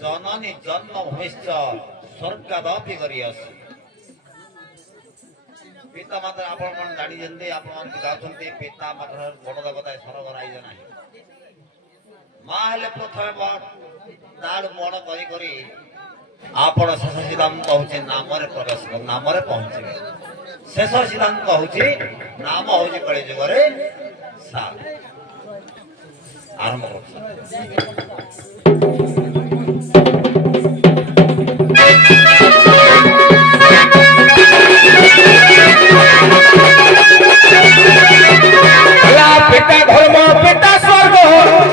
जननी जन्मभूमिश्च स्वर्गादपि गरियसि पिता माता आपण मन जानि जंदे आपण मन गाउछन्ते पिता माता बड़ देवता स्वर्ग राइज नाही मां हेले प्रथमे बड़ तार मन करी करी आपण शेष सिद्धांत होचे नाम रे प्रवेश नाम रे पहुंचे शेष सिद्धांत होचे नाम होचे कळे जगरे सा आरंभ करो पिता धर्म पिता स्वर्ग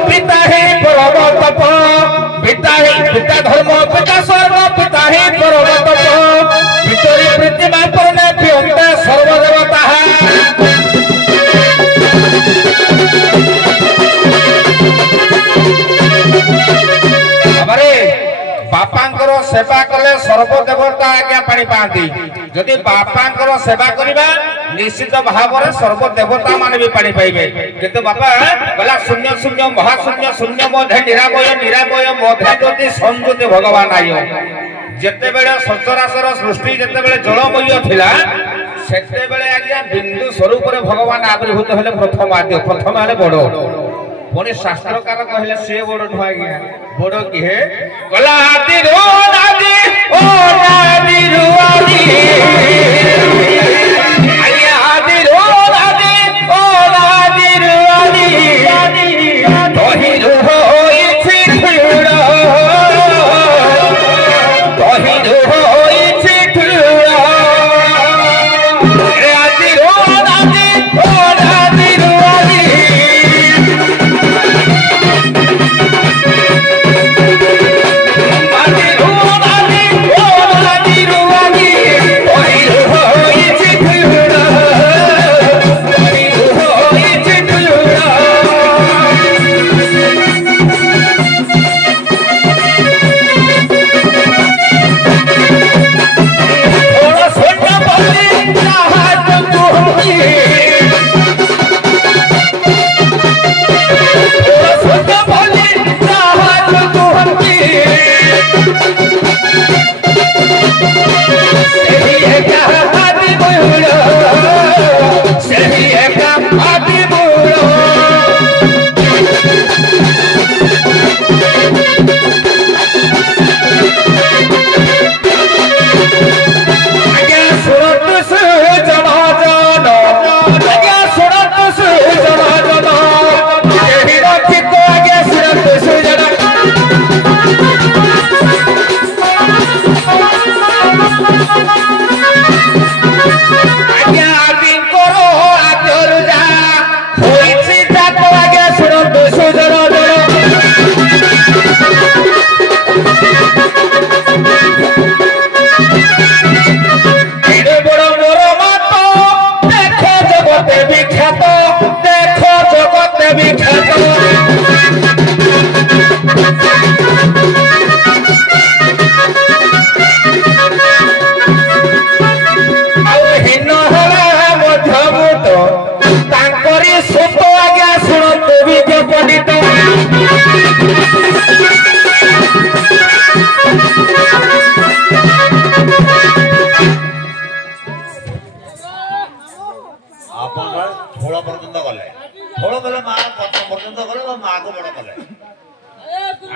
पिता ही परम तप पिता धर्म पिता स्वर्ग पिता ही परम तप वितरी प्रतिमा परने प्रियंता सर्वदेवता हमारे बापांकर सेवा कले सर्वदेवता आज्ञा पानी पाती जदि बापांकर सेवा करिबा निश्चित भाव में सर्वदेवता माने भी पानी पाइबे किंतु बापा गला शून्य शून्य महाशून्य शून्य मध्य निरामय निरामय मध्य ज्योति संज्योति भगवान आयो जेते बेले सचराचर सृष्टि जेते बेले जलमय थिला सेते बेले आज्ञा बिंदु स्वरूप रे भगवान आविर्भूत हेले प्रथम आद्य प्रथम हेले बड़ पुणी शास्त्रकार कहले से बड़ नुह आज्ञा बड़ किहे गला आदि रो आदि ओ आदि रो आदि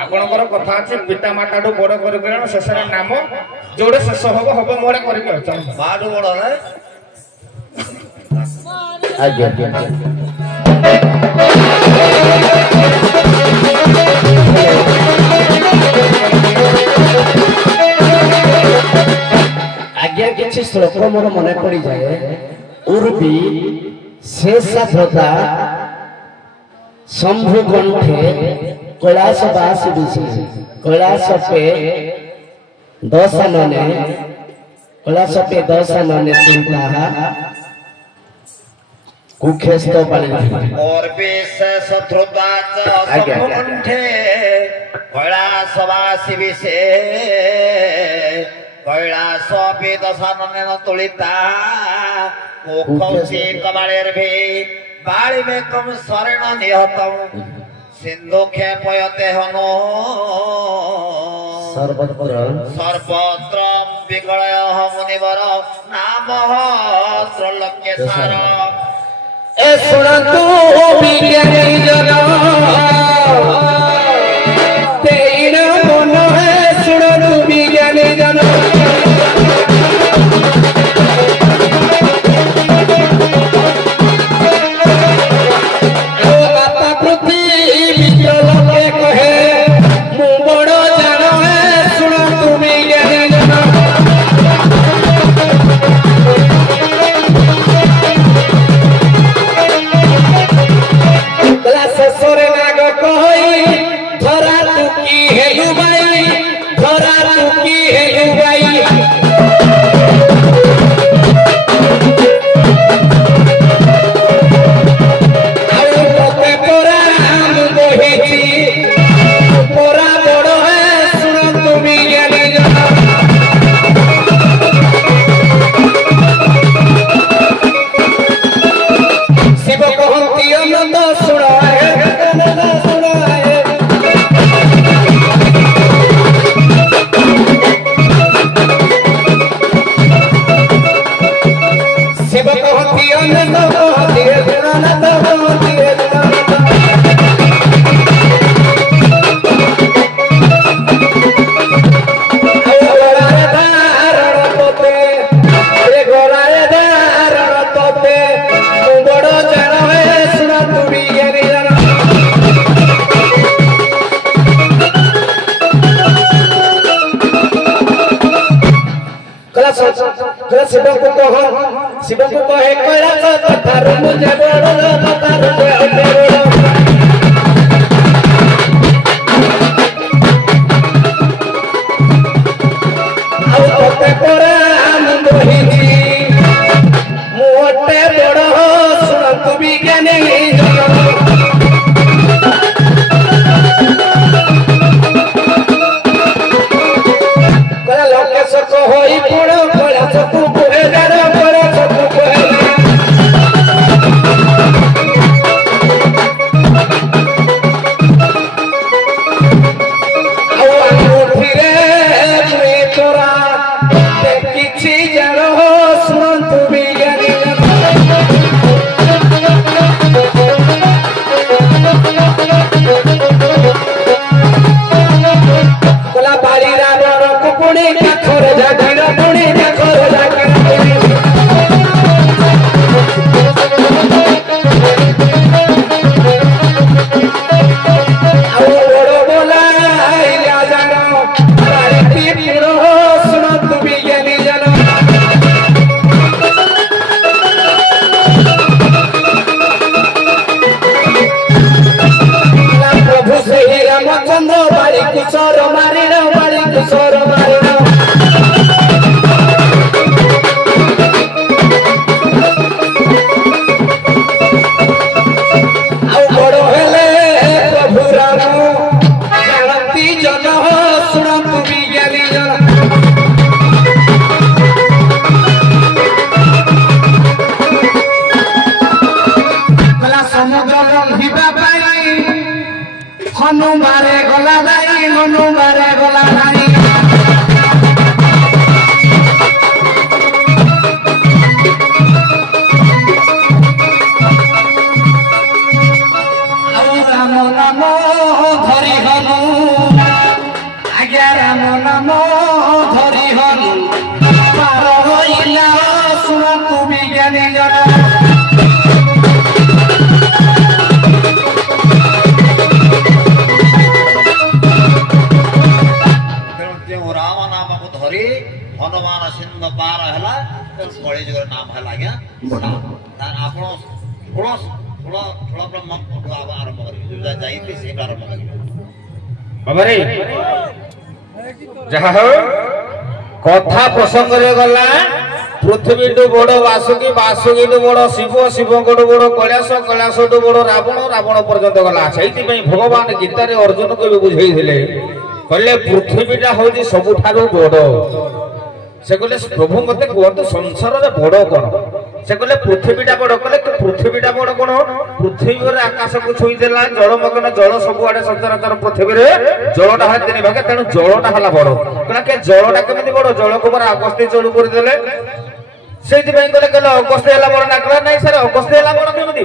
आपणकर कथा अछि पिता माता डो बड़ कर गेलन शेष नाम जोड़े शेष होबो होबो मोरे करि के माडो बड़ रे आज्ञा आज्ञा किछि श्लोक मोर मने पड़ी जाए उर्बी शेषाध्रता शंभु कंठे कैलाश वास विषय कैलाश पे दशानने चिंता कुखेस्त पाले और विशेष ध्रुता शंभु कंठे कैलाश वास विषय कैलाश पे दशानने तुलिता कुखौसी कबालेर भी बाली में कम शरण निहतम सिंधु खेपयते हनो सर्वत्र विकलय मुनिवर नाम त्रैलोक्येश्वर ए सुनतु विज्ञानी जन तेईन मन है सुनतु विज्ञानी जन शिव को कहे कैलाश कथार मुझे बड़ कथार आउ तोते परा आनंद हिची मोटे बड़ सुन तू विज्ञानी कला लोकेश को होई पड़ कैलाश तू कहे जारा हनुमारे गला नाई राम नाम धरी हनु आज्ञा राम नाम धरी हनु पार होइला सुन तू विज्ञानी जन हनुमान सिंह पार है कली जुग नाम है आज्ञा आप आरंभ कथा प्रसंग गला पृथ्वी बड़ वासुकी वासुकी बड़ शिव शिव बड़ कैलाश कैलाश बड़ रावण रावण पर्यंत गला से भगवान गीतार अर्जुन को भी बुझे कहले पृथ्वीटा हूँ सबुठ बड़ से कहले प्रभु मत कहतु संसार बड़ कौन से कहले पृथ्वीटा बड़ कहले पृथ्वीटा बड़ कोन पृथ्वी रे आकाश को छुई देला जलमग्न जल सब आडे सचराचर पृथ्वी रे जलटा है तीन भागे तेणु जलटा हला बड़ कहला के जलटा केमिति बड़ जल को पर अगस्त्य चलू कर देले सेति भाई कहले कहले अगस्त्य हला बड़ ना कहला नहीं सर अगस्त्य हला बड़ केमिति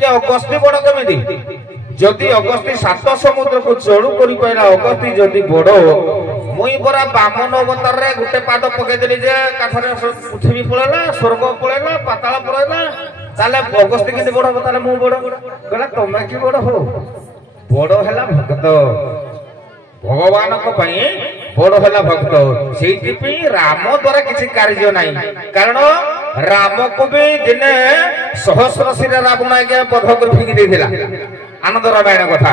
के अगस्त्य बड़ केमिति जदि अगस्त्य सात समुद्र को चढ़ू करी पाइला अगस्त्य जदि बड़ मुई परा बामन अवतार रे गुटे पाद पके देली जे काठरे पृथ्वी पळेला स्वर्ग पळेला पाताल पळेला ताले अगस्त्य किंति बड़ हो ताले मु बड़ कहला तमे की बड़ हो बड़ हैला भक्त भगवान को पई बड़ हैला भक्त सेति पई राम द्वारा किछि कार्य नाही कारण राम को भी दिने सहस्र शिरा रावण आगे बध कर फिकी देथिला आनंद रामायण कथा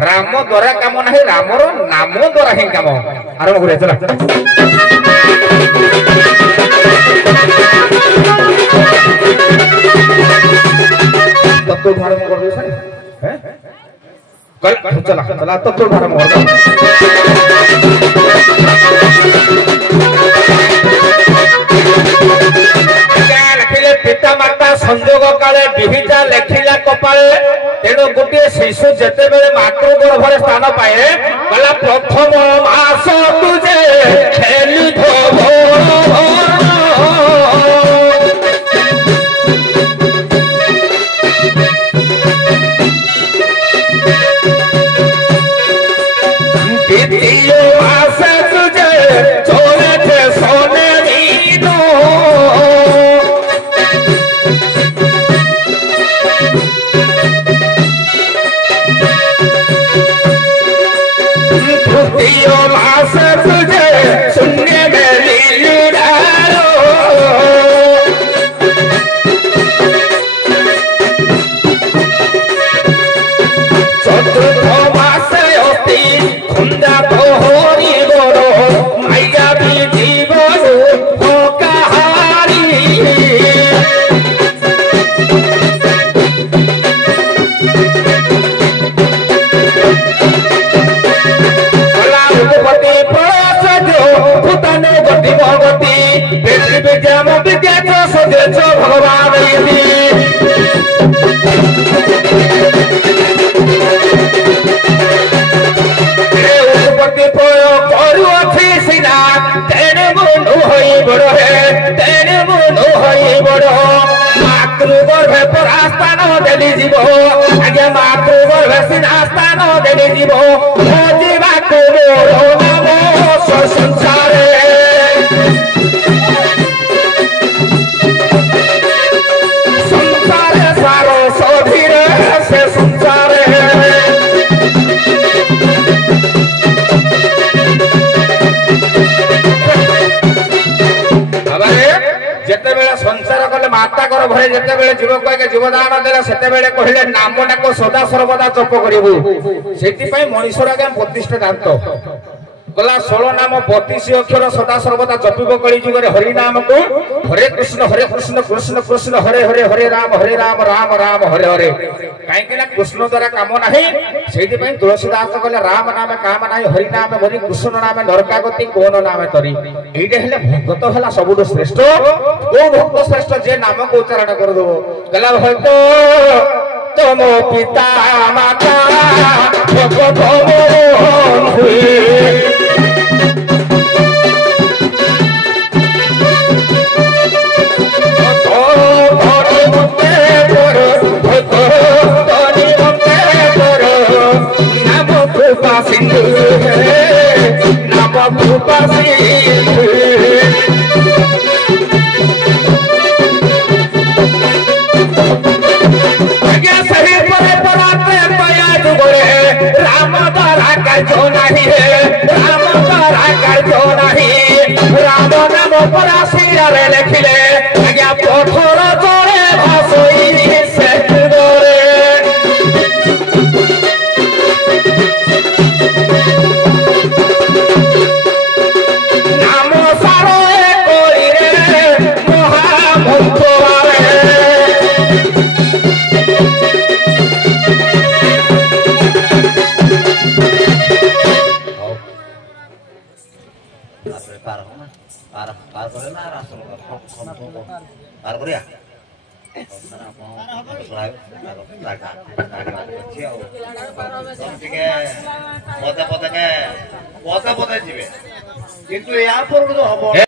राम द्वारा काम नाही रामर नाम द्वारा ही काम आरंभ करे चला तत्व धर्म कर दे सर हैं कल चला चला तत्व धर्म कर दे पिता माता संजोग काले विहिता लेखिला कपाले तेणु गोटे शिशु जेते बेले मातृ गर्भरे स्थान पाए गला प्रथम मास तुझे खेली द्वितीय मास तुझे चोरे थे सोने मीनो तृतीय मास तुझे शून्य में लीली डालो चतुर्थ मास अति खुंदा तोहरी बड़ो माया भी जीवन हो कहारी भगवान सीना तेरे मुंड बड़ है तेरे मुंड बड़ मातृगर्भे परा स्थान देली जीव आज्ञा मातृगर्भे सीना स्थान देली जीव जीवाको नाम संसार सारो सधीर से संसार जेते बेले संसार कले माता घर भरे जेते बेले जीव कहे जीवदान देला सेते बेले कहिले नाम नाको सदा सर्वदा जप करिवु सेति पई मनुष्यर आगे 32 दांत गला 16 नाम 32 अक्षर सदा सर्वदा जपिब कली जुगरे हरि नाम को हरे कृष्ण कृष्ण कृष्ण हरे हरे हरे राम राम राम हरे हरे काहेकि ना कृष्ण द्वारा काम नाही सेति पई तुलसीदास कहले राम नाम काम नाही हरि नाम मरि कृष्ण नाम नरकागति कोन नाम तरी एइटे हेले भक्त हला सबुठ श्रेष्ठ ओ भक्त श्रेष्ठ जे नाम को उच्चारण कर दो गला भक्त तुम पिता माता भगत मोहन हुई सिंधु नाम कृपा सिंधु शरीर पर पराते पया जुगरे राम द्वारा कार्य नहीं है राम द्वारा कार्य नहीं राम नाम परा सिरे लिखिले आज्ञा पथर तले भासई से गोरे ପାର କରେ ନା ରାସନ ପାର କରିବା ଟିକେ ପଦେ ପଦେ ଯିବେ କିନ୍ତୁ ୟା ପରଠୁ ହବ